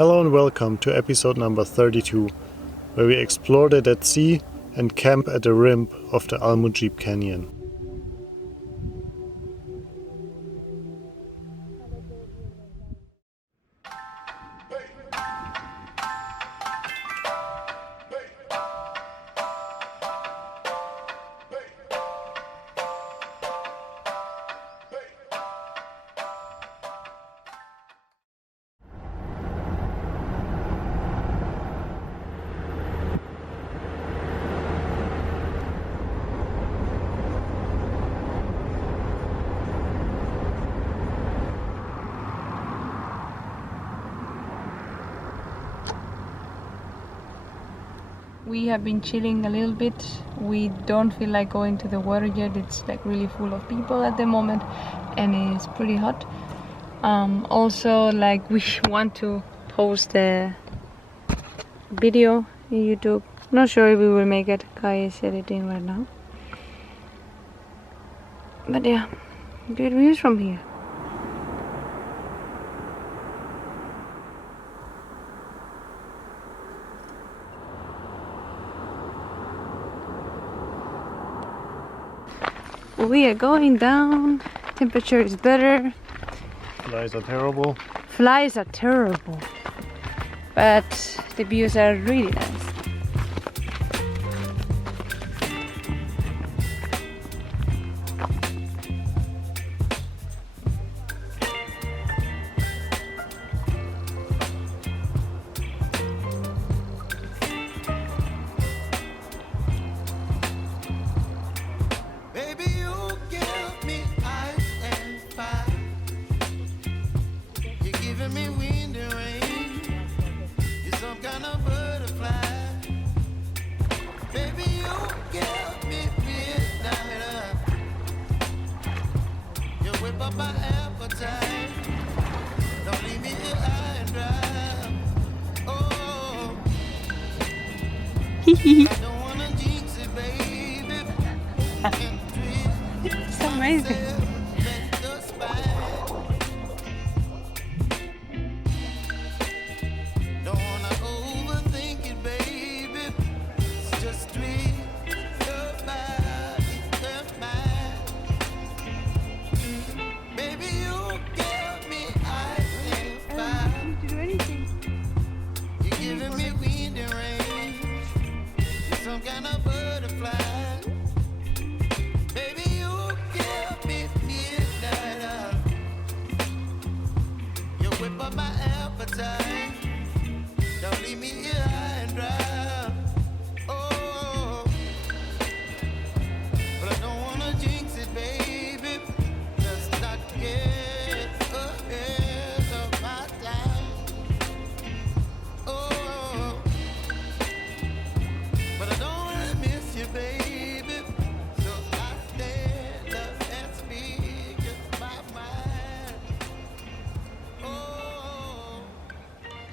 Hello and welcome to episode number 32, where we explore the Dead Sea and camp at the rim of the Al Mujib Canyon. We have been chilling a little bit. We don't feel like going to the water yet. It's like really full of people at the moment and it's pretty hot. Also, like, we want to post a video in YouTube. Not sure if we will make it. Kai is editing right now. But yeah, good views from here. We are going down. Temperature is better. Flies are terrible. Flies are terrible. But the views are really nice. It's amazing.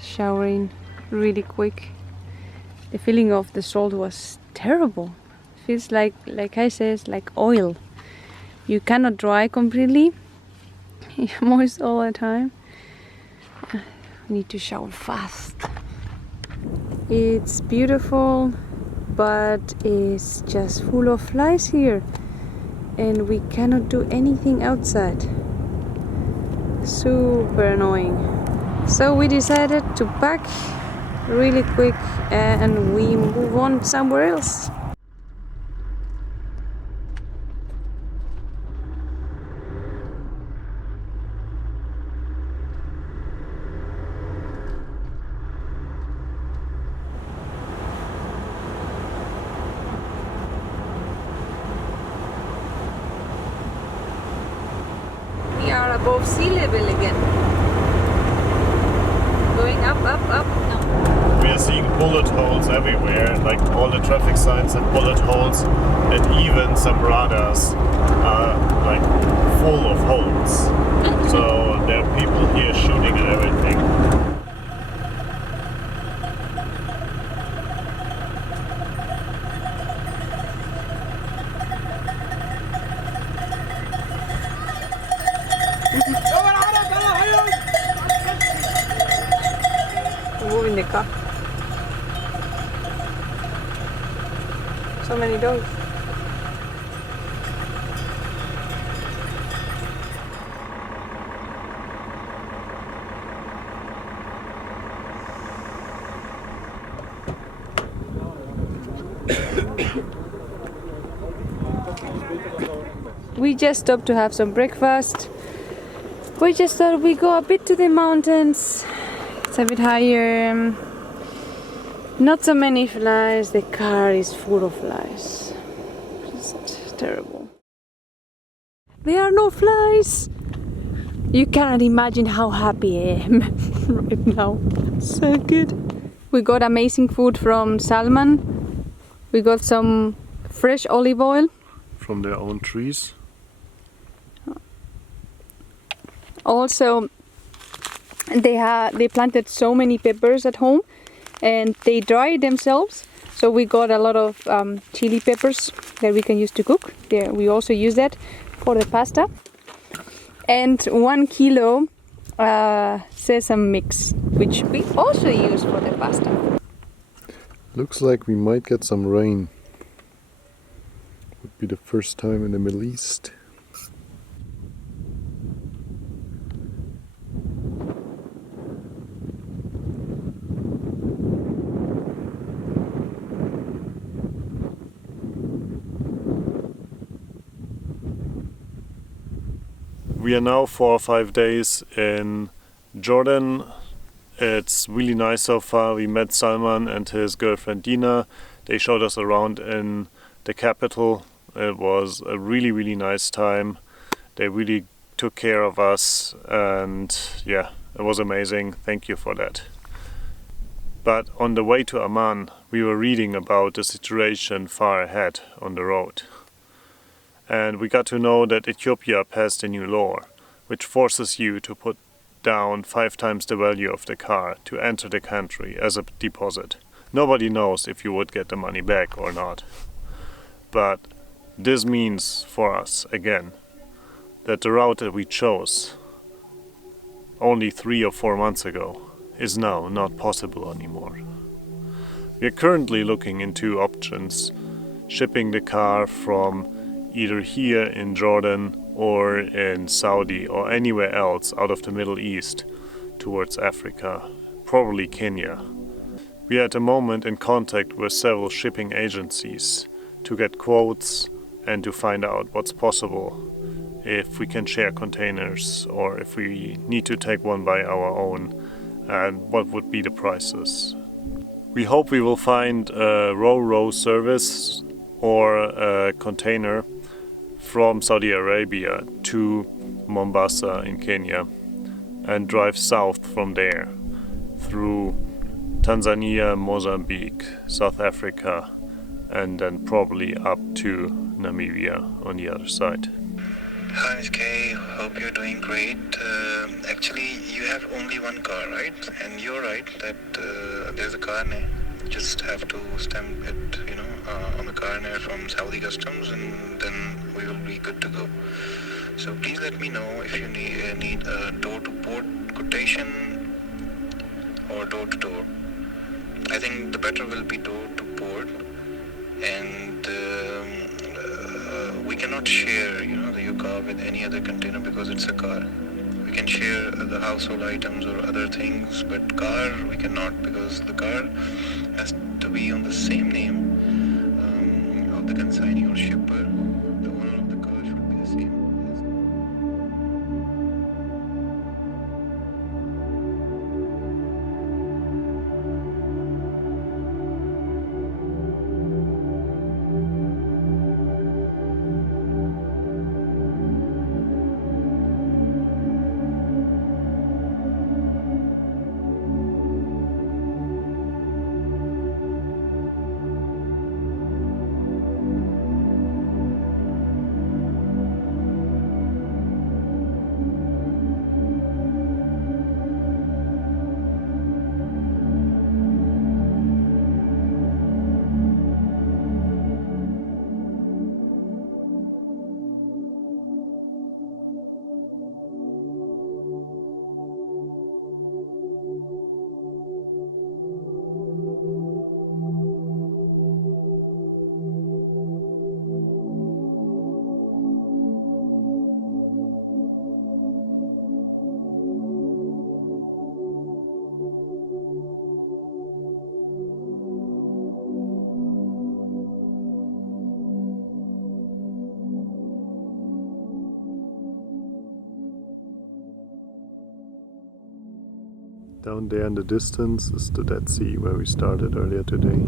Showering really quick. The feeling of the salt was terrible. Feels like I said, like oil. You cannot dry completely. You're moist all the time. Need to shower fast. It's beautiful, but it's just full of flies here, and we cannot do anything outside. Super annoying. So we decided to pack really quick and we move on somewhere else. We are above sea level again. Going up. No. We are seeing bullet holes everywhere, like all the traffic signs have bullet holes, and even some radars are like full of holes. So there are people here shooting at everything. the car. So many dogs. We just stopped to have some breakfast. We just thought we go a bit to the mountains. It's a bit higher. Not so many flies. The car is full of flies. Just terrible. There are no flies. You cannot imagine how happy I am right now. So good. We got amazing food from Salman. We got some fresh olive oil. From their own trees. Also, they planted so many peppers at home, and they dry it themselves. So we got a lot of chili peppers that we can use to cook. There, we also use that for the pasta. And 1 kilo sesame mix, which we also use for the pasta. Looks like we might get some rain. Would be the first time in the Middle East. We are now 4 or 5 days in Jordan. It's really nice so far. We met Salman and his girlfriend Dina. They showed us around in the capital. It was a really nice time. They really took care of us, and yeah, it was amazing. Thank you for that. But on the way to Amman, we were reading about the situation far ahead on the road. And we got to know that Ethiopia passed a new law, which forces you to put down 5 times the value of the car to enter the country as a deposit. Nobody knows if you would get the money back or not. But this means for us, again, that the route that we chose only 3 or 4 months ago is now not possible anymore. We are currently looking into options, shipping the car from either here in Jordan or in Saudi or anywhere else out of the Middle East towards Africa, probably Kenya. We are at the moment in contact with several shipping agencies to get quotes and to find out what's possible, if we can share containers or if we need to take one by our own, and what would be the prices. We hope we will find a Rover service or a container from Saudi Arabia to Mombasa in Kenya and drive south from there through Tanzania, Mozambique, South Africa, and then probably up to Namibia on the other side. Hi Ms. K, hope you're doing great. Actually, you have only one car, right? And you're right that there's a car name. You just have to stamp it, on the car name from Saudi Customs, and then we will be good to go. So please let me know if you need a door-to-port quotation or door-to-door. I think the better will be door-to-port, and we cannot share, your car with any other container because it's a car. We can share the household items or other things, but car we cannot, because the car has to be on the same name of the consignee or shipper. The owner of the car should be the same. Down there in the distance is the Dead Sea where we started earlier today.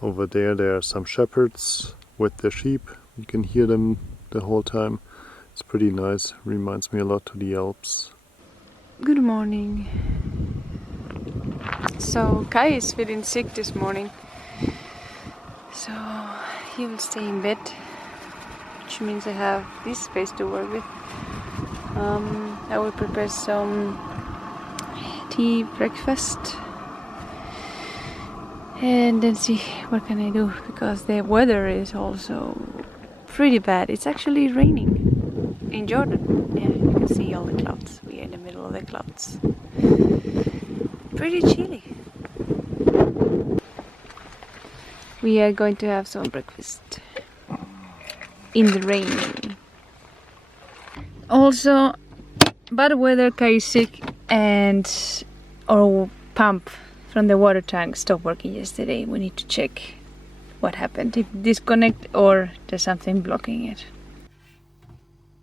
Over there are some shepherds with their sheep. You can hear them the whole time. It's pretty nice. Reminds me a lot to the Alps. Good morning. So Kai is feeling sick this morning, so he will stay in bed, which means I have this space to work with. I will prepare some tea, breakfast, and then see what can I do, because the weather is also pretty bad. It's actually raining in Jordan. Yeah, you can see all the clouds. We are in the middle of the clouds. Pretty chilly. We are going to have some breakfast in the rain. Also, bad weather, Kai is sick, and our pump from the water tank stopped working yesterday. We need to check what happened, if disconnect or there's something blocking it.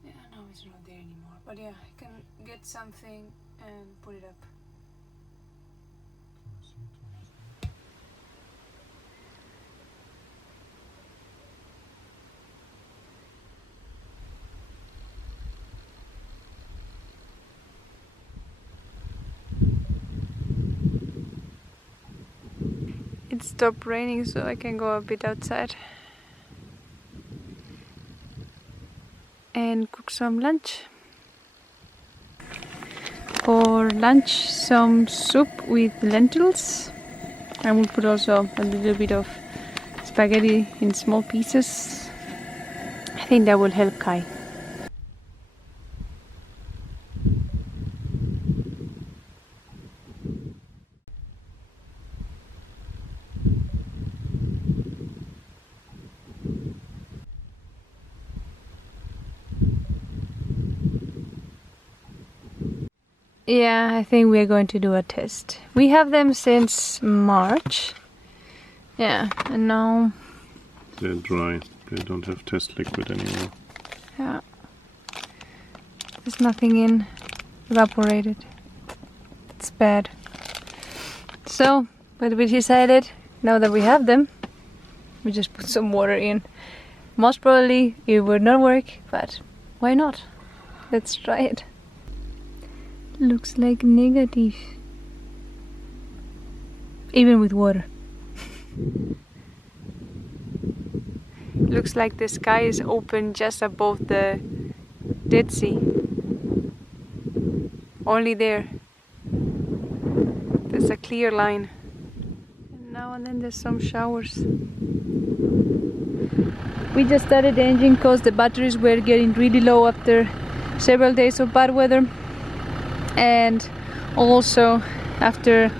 Yeah, no, it's not there anymore. But yeah, I can get something and put it up. It stopped raining, so I can go a bit outside and cook some lunch. For lunch, some soup with lentils. I will put also a little bit of spaghetti in small pieces. I think that will help Kai. Yeah, I think we're going to do a test. We have them since March. Yeah, and now... They're dry. They don't have test liquid anymore. Yeah. There's nothing in. Evaporated. It's bad. So, but we decided, now that we have them, we just put some water in. Most probably it would not work, but why not? Let's try it. Looks like negative. Even with water. Looks like the sky is open just above the Dead Sea. Only there. There's a clear line. And now and then there's some showers. We just started the engine because the batteries were getting really low after several days of bad weather. And also after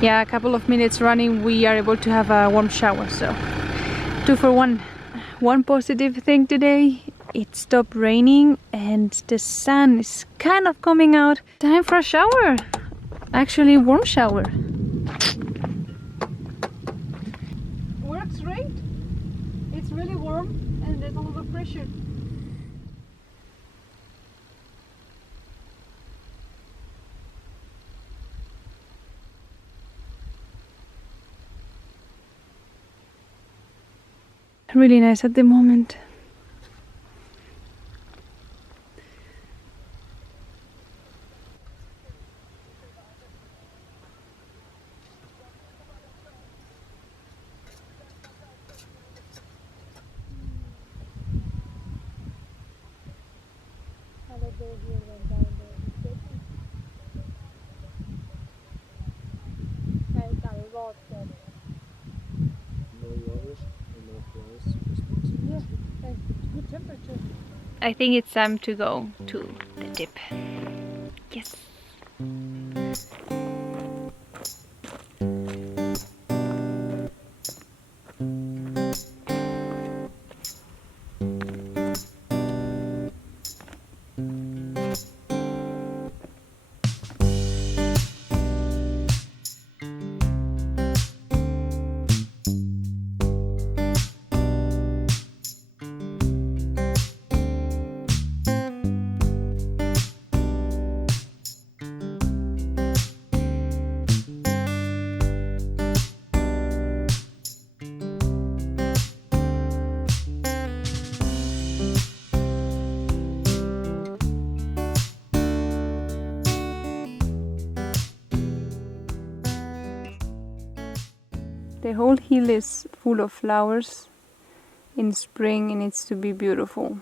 a couple of minutes running, we are able to have a warm shower. So 2 for 1. One positive thing today, it stopped raining and the sun is kind of coming out. Time for a shower. Actually, warm shower. Works great. It's really warm and there's a lot of pressure. Really nice at the moment. I think it's time to go to the dip. Yes. The whole hill is full of flowers. In spring it needs to be beautiful.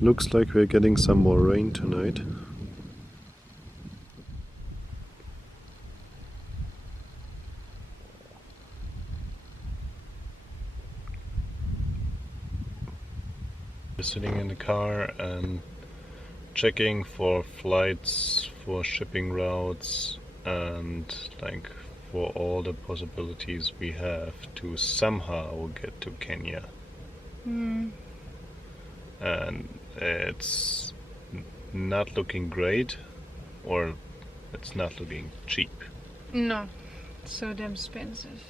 Looks like we're getting some more rain tonight. We're sitting in the car and checking for flights, for shipping routes, and like for all the possibilities we have to somehow get to Kenya. And it's not looking great, or it's not looking cheap. No, it's so damn expensive.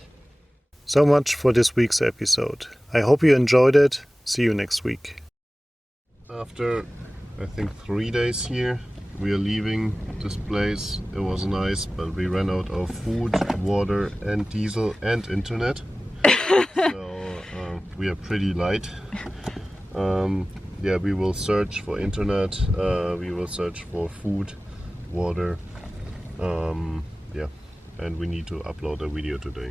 So much for this week's episode. I hope you enjoyed it. See you next week. After I think 3 days here, we are leaving this place. It was nice, but we ran out of food, water and diesel and internet. So we are pretty light. Yeah, we will search for internet, we will search for food, water, yeah, and we need to upload a video today.